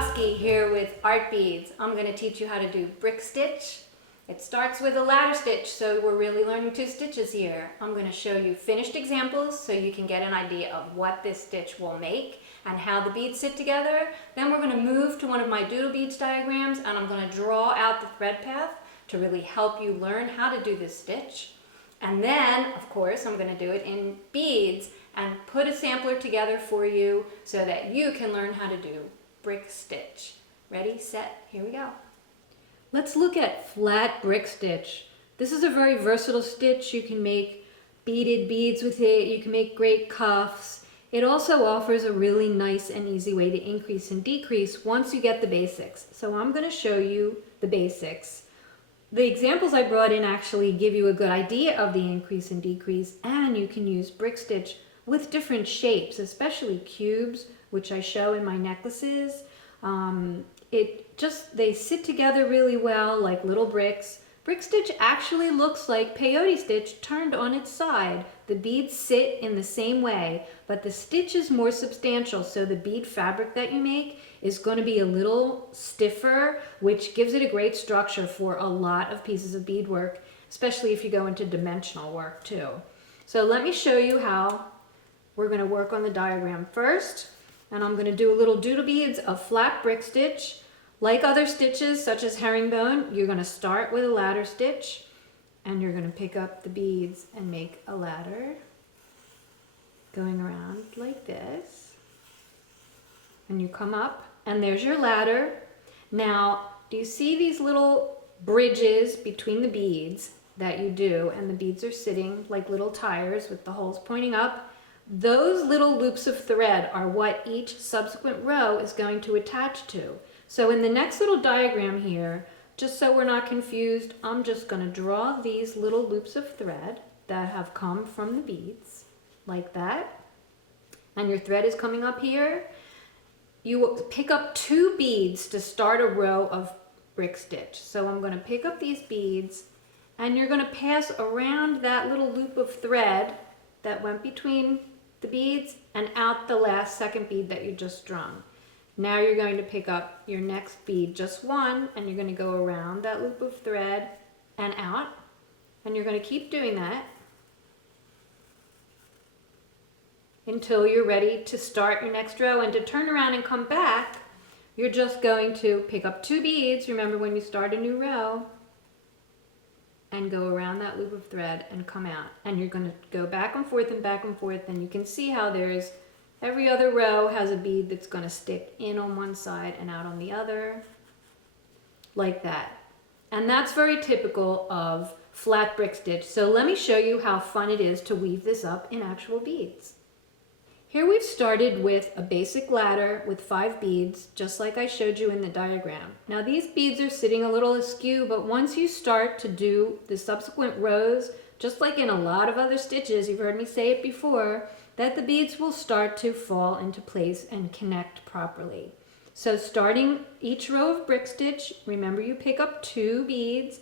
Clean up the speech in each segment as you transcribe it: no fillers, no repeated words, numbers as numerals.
Rogalski here with Artbeads. I'm going to teach you how to do brick stitch. It starts with a ladder stitch, so we're really learning 2 stitches here. I'm going to show you finished examples so you can get an idea of what this stitch will make and how the beads sit together. Then we're going to move to one of my doodle beads diagrams and I'm going to draw out the thread path to really help you learn how to do this stitch. And then, of course, I'm going to do it in beads and put a sampler together for you so that you can learn how to do brick stitch. Ready, set, here we go. Let's look at flat brick stitch. This is a very versatile stitch. You can make beaded beads with it. You can make great cuffs. It also offers a really nice and easy way to increase and decrease once you get the basics. So I'm going to show you the basics. The examples I brought in actually give you a good idea of the increase and decrease, and you can use brick stitch with different shapes, especially cubes, which I show in my necklaces. They sit together really well like little bricks. Brick stitch actually looks like peyote stitch turned on its side. The beads sit in the same way, but the stitch is more substantial, so the bead fabric that you make is going to be a little stiffer, which gives it a great structure for a lot of pieces of beadwork, especially if you go into dimensional work too. So let me show you how we're going to work on the diagram first, and I'm going to do a little doodle beads of flat brick stitch. Like other stitches, such as herringbone, you're going to start with a ladder stitch, and you're going to pick up the beads and make a ladder going around like this. And you come up, and there's your ladder. Now, do you see these little bridges between the beads that you do, and the beads are sitting like little tires with the holes pointing up? Those little loops of thread are what each subsequent row is going to attach to. So in the next little diagram here, just so we're not confused, I'm just going to draw these little loops of thread that have come from the beads, like that. And your thread is coming up here. You will pick up 2 beads to start a row of brick stitch. So I'm going to pick up these beads, and you're going to pass around that little loop of thread that went between the beads and out the last second bead that you just strung. Now you're going to pick up your next bead, just one, and you're going to go around that loop of thread and out, and you're going to keep doing that until you're ready to start your next row. And to turn around and come back, you're just going to pick up 2 beads, remember when you start a new row, and go around that loop of thread and come out. And you're going to go back and forth, and you can see how there's every other row has a bead that's going to stick in on one side and out on the other, like that. And that's very typical of flat brick stitch. So let me show you how fun it is to weave this up in actual beads. Here we've started with a basic ladder with 5 beads, just like I showed you in the diagram. Now these beads are sitting a little askew, but once you start to do the subsequent rows, just like in a lot of other stitches, you've heard me say it before, that the beads will start to fall into place and connect properly. So starting each row of brick stitch, remember you pick up 2 beads.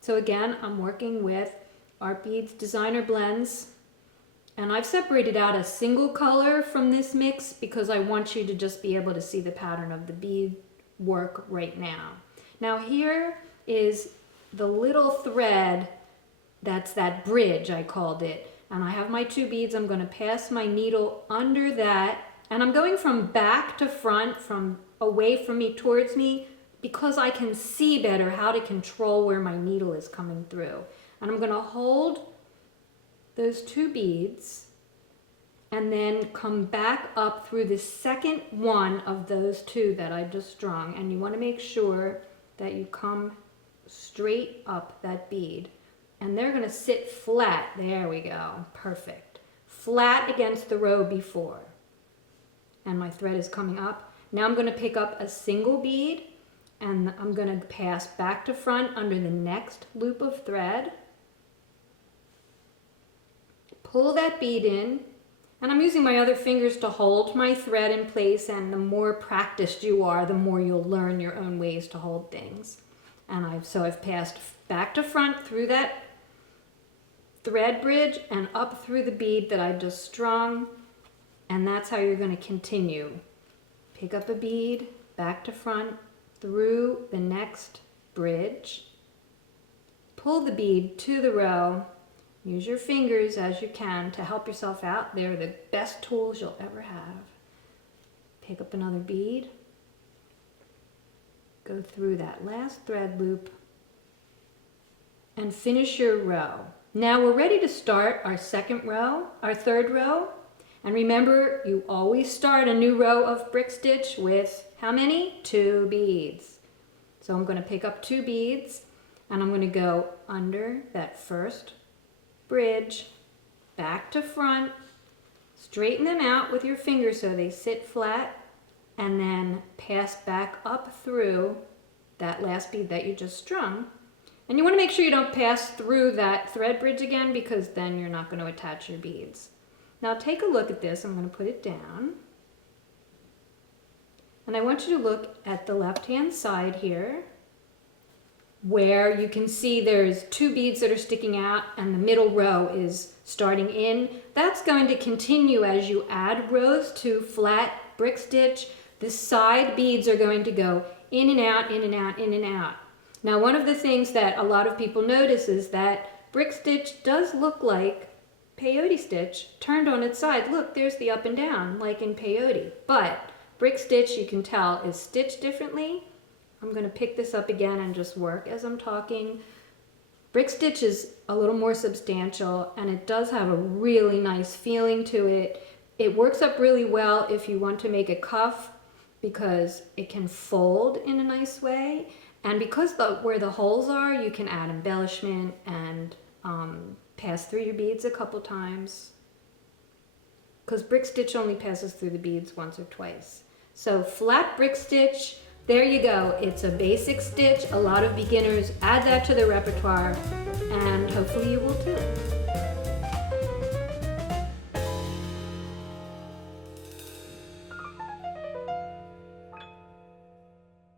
So again, I'm working with Artbeads Designer Blends, and I've separated out a single color from this mix because I want you to just be able to see the pattern of the bead work right now. Now here is the little thread, that's that bridge I called it. And I have my 2 beads. I'm going to pass my needle under that, and I'm going from back to front, from away from me towards me, because I can see better how to control where my needle is coming through. And I'm going to hold those 2 beads and then come back up through the second one of those 2 that I just strung. And you want to make sure that you come straight up that bead. And they're going to sit flat. There we go. Perfect. Flat against the row before. And my thread is coming up. Now I'm going to pick up a single bead, and I'm going to pass back to front under the next loop of thread. Pull that bead in, and I'm using my other fingers to hold my thread in place, and the more practiced you are, the more you'll learn your own ways to hold things. And I've passed back to front through that thread bridge and up through the bead that I just strung, and that's how you're going to continue. Pick up a bead, back to front, through the next bridge. Pull the bead to the row. Use your fingers as you can to help yourself out. They're the best tools you'll ever have. Pick up another bead. Go through that last thread loop and finish your row. Now we're ready to start our second row, our third row. And remember, you always start a new row of brick stitch with how many? 2 beads. So I'm going to pick up 2 beads and I'm going to go under that first bridge, back to front, straighten them out with your fingers so they sit flat, and then pass back up through that last bead that you just strung. And you want to make sure you don't pass through that thread bridge again, because then you're not going to attach your beads. Now take a look at this. I'm going to put it down. And I want you to look at the left-hand side here, where you can see there's 2 beads that are sticking out and the middle row is starting in. That's going to continue as you add rows to flat brick stitch. The side beads are going to go in and out, in and out, in and out. Now, one of the things that a lot of people notice is that brick stitch does look like peyote stitch turned on its side. Look, there's the up and down like in peyote. But brick stitch, you can tell, is stitched differently. I'm going to pick this up again and just work as I'm talking. Brick stitch is a little more substantial and it does have a really nice feeling to it. It works up really well if you want to make a cuff because it can fold in a nice way. And because where the holes are, you can add embellishment and pass through your beads a couple times. Because brick stitch only passes through the beads once or twice. So flat brick stitch, there you go. It's a basic stitch. A lot of beginners add that to their repertoire, and hopefully you will too.